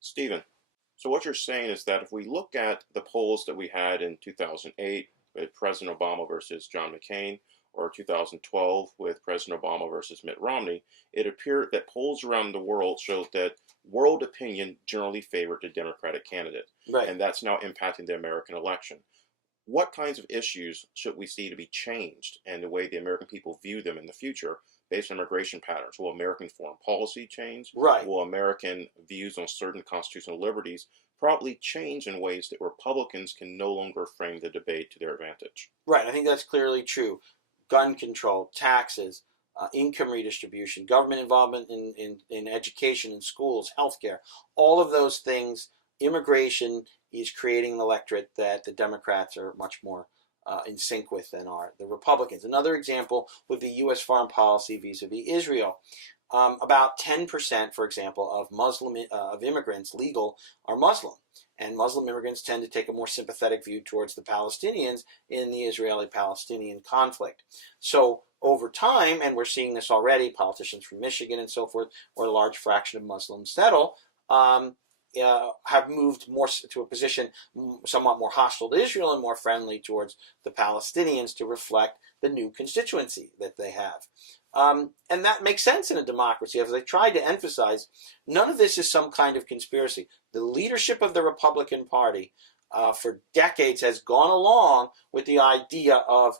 Stephen, so what you're saying is that if we look at the polls that we had in 2008 with President Obama versus John McCain, or 2012 with President Obama versus Mitt Romney, it appeared that polls around the world showed that world opinion generally favored the Democratic candidate. Right. And that's now impacting the American election. What kinds of issues should we see to be changed and the way the American people view them in the future based on immigration patterns? Will American foreign policy change? Right. Will American views on certain constitutional liberties probably change in ways that Republicans can no longer frame the debate to their advantage? Right. I think that's clearly true. Gun control, taxes, income redistribution, government involvement in education and schools, healthcare, all of those things, immigration is creating an electorate that the Democrats are much more in sync with than are the Republicans. Another example would be U.S. foreign policy vis-a-vis Israel. About 10%, for example, of immigrants legal are Muslim. And Muslim immigrants tend to take a more sympathetic view towards the Palestinians in the Israeli-Palestinian conflict. So over time, and we're seeing this already, politicians from Michigan and so forth, where a large fraction of Muslims settle, have moved more to a position somewhat more hostile to Israel and more friendly towards the Palestinians to reflect the new constituency that they have. And that makes sense in a democracy. As I tried to emphasize, none of this is some kind of conspiracy. The leadership of the Republican Party for decades has gone along with the idea of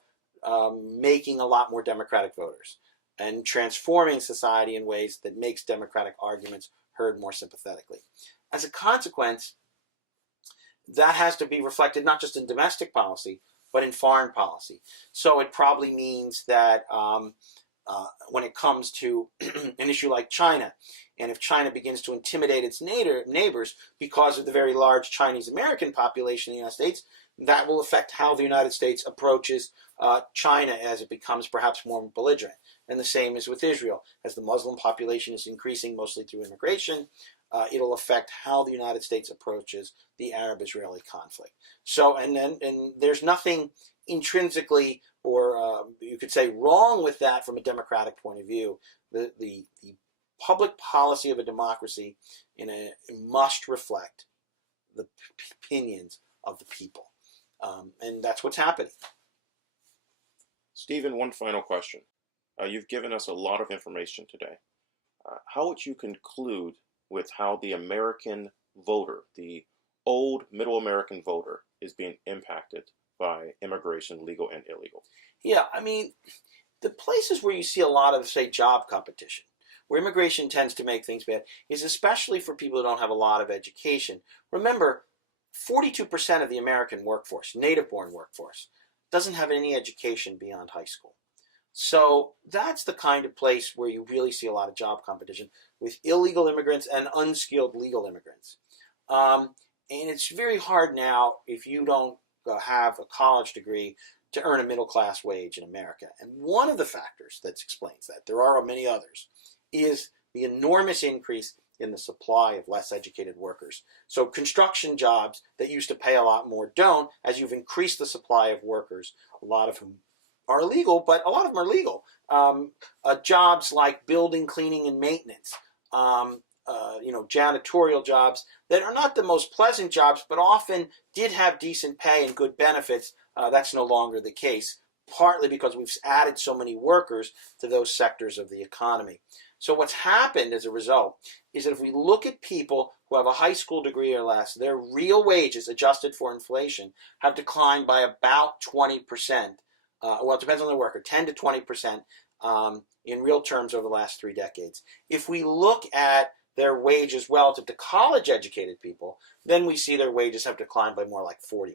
making a lot more Democratic voters and transforming society in ways that makes Democratic arguments heard more sympathetically. As a consequence, that has to be reflected not just in domestic policy, but in foreign policy. So it probably means that when it comes to an issue like China, and if China begins to intimidate its neighbors because of the very large Chinese-American population in the United States, that will affect how the United States approaches China as it becomes perhaps more belligerent. And the same is with Israel. As the Muslim population is increasing mostly through immigration, it'll affect how the United States approaches the Arab-Israeli conflict. So, and there's nothing intrinsically or you could say wrong with that from a democratic point of view. The public policy of a democracy must reflect the opinions of the people. And that's what's happening. Stephen, one final question. You've given us a lot of information today. How would you conclude with how the American voter, the old middle American voter, is being impacted by immigration, legal and illegal? Yeah, I mean, the places where you see a lot of, say, job competition, where immigration tends to make things bad, is especially for people who don't have a lot of education. Remember, 42% of the American workforce, native-born workforce, doesn't have any education beyond high school. So that's the kind of place where you really see a lot of job competition with illegal immigrants and unskilled legal immigrants. And it's very hard now, if you don't have a college degree, to earn a middle-class wage in America. And one of the factors that explains that, there are many others, is the enormous increase in the supply of less educated workers. So construction jobs that used to pay a lot more don't, as you've increased the supply of workers, a lot of whom are illegal, but a lot of them are legal. Jobs like building, cleaning, and maintenance, janitorial jobs that are not the most pleasant jobs, but often did have decent pay and good benefits. That's no longer the case, partly because we've added so many workers to those sectors of the economy. So what's happened as a result is that if we look at people who have a high school degree or less, their real wages, adjusted for inflation, have declined by about 20%. Well, it depends on the worker, 10 to 20% in real terms over the last 3 decades. If we look at their wages relative to college-educated people, then we see their wages have declined by more like 40%.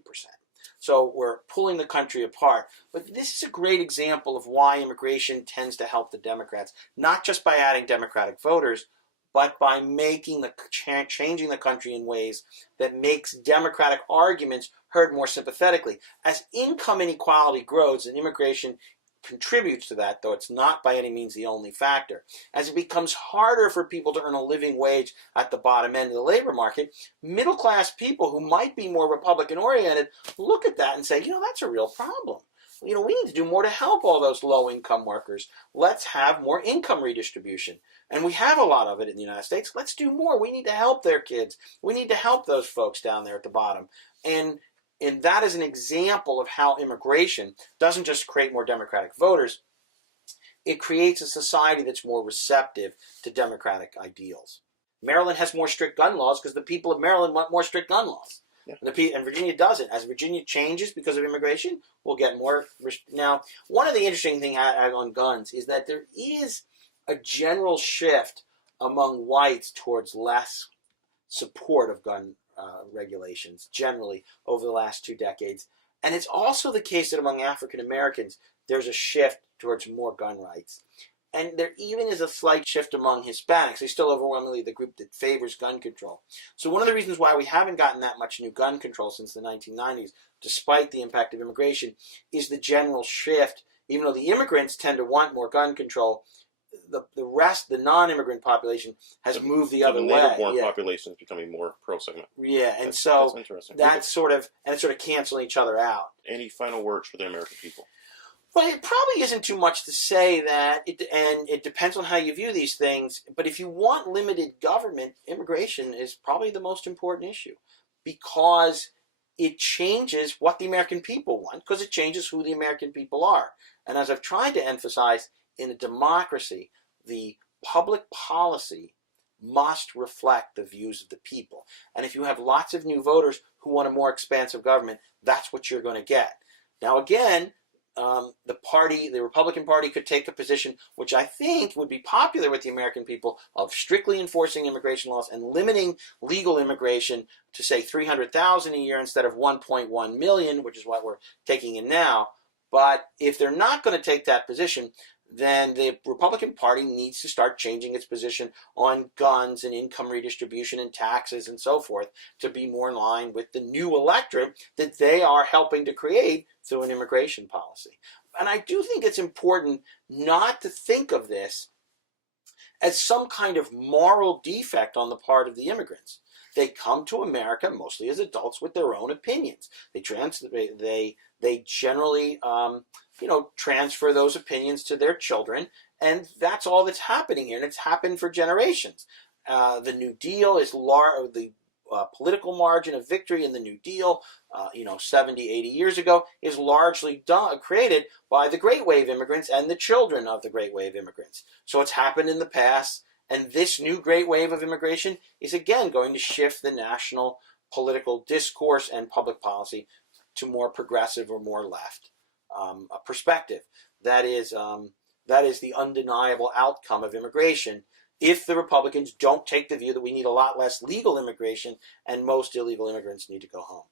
So we're pulling the country apart. But this is a great example of why immigration tends to help the Democrats, not just by adding Democratic voters, but by changing the country in ways that makes Democratic arguments heard more sympathetically. As income inequality grows, and immigration contributes to that, though it's not by any means the only factor, as it becomes harder for people to earn a living wage at the bottom end of the labor market, middle-class people who might be more Republican-oriented look at that and say, that's a real problem. we need to do more to help all those low-income workers. Let's have more income redistribution. And we have a lot of it in the United States. Let's do more. We need to help their kids. We need to help those folks down there at the bottom. And that is an example of how immigration doesn't just create more Democratic voters. It creates a society that's more receptive to democratic ideals. Maryland has more strict gun laws because the people of Maryland want more strict gun laws. Yeah. And Virginia doesn't. As Virginia changes because of immigration, we'll get more. Now, one of the interesting things on guns is that there is a general shift among whites towards less support of gun regulations, generally, over the last 2 decades. And it's also the case that among African Americans, there's a shift towards more gun rights. And there even is a slight shift among Hispanics. They're still overwhelmingly the group that favors gun control. So one of the reasons why we haven't gotten that much new gun control since the 1990s, despite the impact of immigration, is the general shift. Even though the immigrants tend to want more gun control, the rest, the non-immigrant population, has moved the other way. The neighbor-born population is becoming more pro-segment. Yeah, and that's interesting. That's sort of canceling each other out. Any final words for the American people? Well, it probably isn't too much to say that, and it depends on how you view these things, but if you want limited government, immigration is probably the most important issue because it changes what the American people want, because it changes who the American people are. And as I've tried to emphasize, in a democracy, the public policy must reflect the views of the people. And if you have lots of new voters who want a more expansive government, that's what you're going to get. Now, again, the Republican Party could take a position which I think would be popular with the American people of strictly enforcing immigration laws and limiting legal immigration to, say, 300,000 a year instead of 1.1 million, which is what we're taking in now. But if they're not going to take that position, then the Republican Party needs to start changing its position on guns and income redistribution and taxes and so forth to be more in line with the new electorate that they are helping to create through an immigration policy. And I do think it's important not to think of this as some kind of moral defect on the part of the immigrants. They come to America mostly as adults with their own opinions. They generally transfer those opinions to their children, and that's all that's happening here, and it's happened for generations. The New Deal is the political margin of victory in the New Deal, 70, 80 years ago, is largely created by the Great Wave immigrants and the children of the Great Wave immigrants. So it's happened in the past, and this new great wave of immigration is again going to shift the national political discourse and public policy to more progressive or more left a perspective. That is the undeniable outcome of immigration if the Republicans don't take the view that we need a lot less legal immigration and most illegal immigrants need to go home.